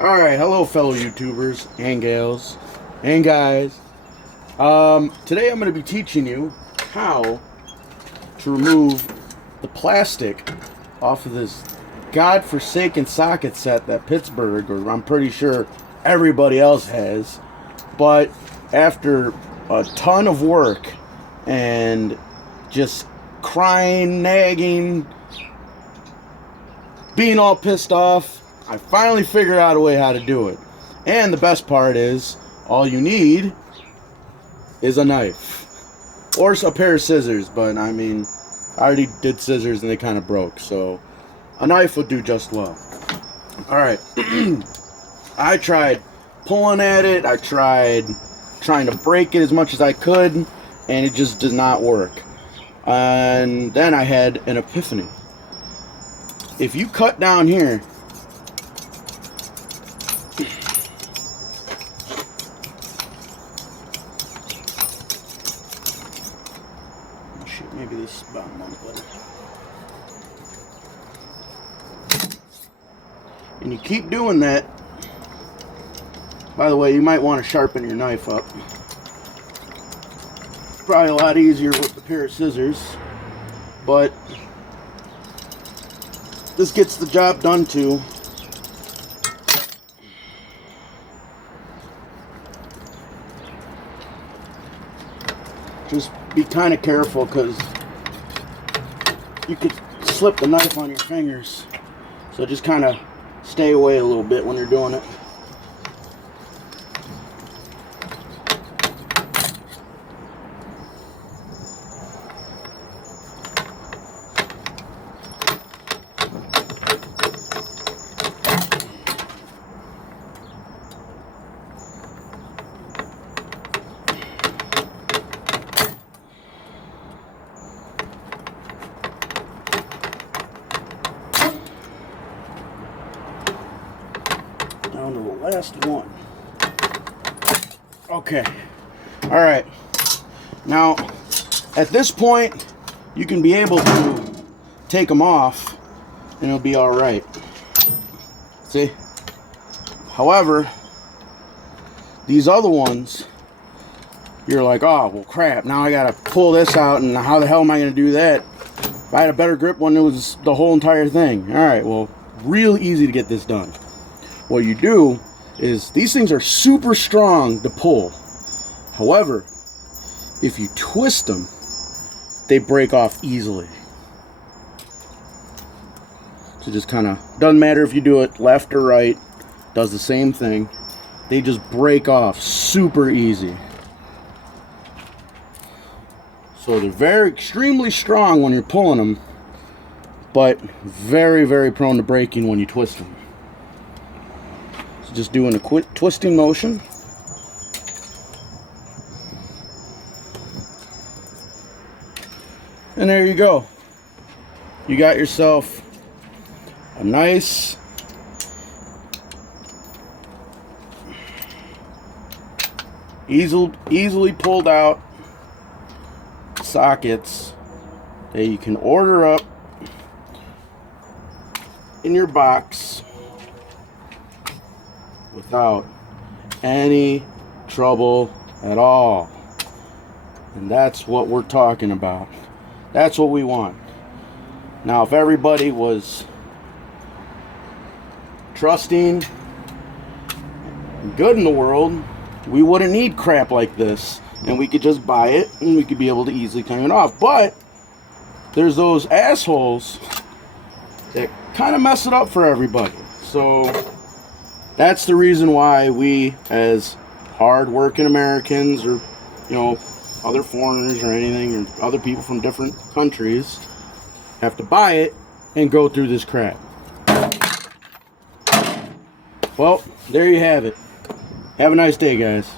Alright, hello fellow YouTubers and gals and guys. Today I'm going to be teaching you how to remove the plastic off of this godforsaken socket set that Pittsburgh, or I'm pretty sure everybody else has. But after a ton of work and just crying, nagging, being all pissed off, I finally figured out a way how to do it. And the best part is, all you need is a knife. Or a pair of scissors, but I mean, I already did scissors and they kind of broke, so a knife would do just well. Alright, I tried pulling at it, I tried trying to break it as much as I could, and it just did not work. And then I had an epiphany. If you cut down here, maybe this is about a month later. And you keep doing that. By the way, you might want to sharpen your knife up. Probably a lot easier with a pair of scissors, but this gets the job done too. Just be kind of careful, because you could slip the knife on your fingers. So just kind of stay away a little bit when you're doing it. Down to the last one. Okay. Alright. Now, at this point, you can be able to take them off and it'll be alright. See? However, these other ones, you're like, oh, well, crap. Now I gotta pull this out, and how the hell am I gonna do that? If I had a better grip when it was the whole entire thing. Alright, well, real easy to get this done. What you do is, these things are super strong to pull. However, if you twist them, they break off easily. So just kind of, doesn't matter if you do it left or right, does the same thing. They just break off super easy. So they're very extremely strong when you're pulling them, but very, very prone to breaking when you twist them. Just doing a quick twisting motion. And there you go. You got yourself a nice easily pulled out sockets that you can order up in your box without any trouble at all. And that's what we're talking about. That's what we want. Now, if everybody was trusting and good in the world, we wouldn't need crap like this, and we could just buy it and we could be able to easily clean it off. But there's those assholes that kind of mess it up for everybody. So that's the reason why we, as hard-working Americans, or, you know, other foreigners or anything, or other people from different countries, have to buy it and go through this crap. Well, there you have it. Have a nice day, guys.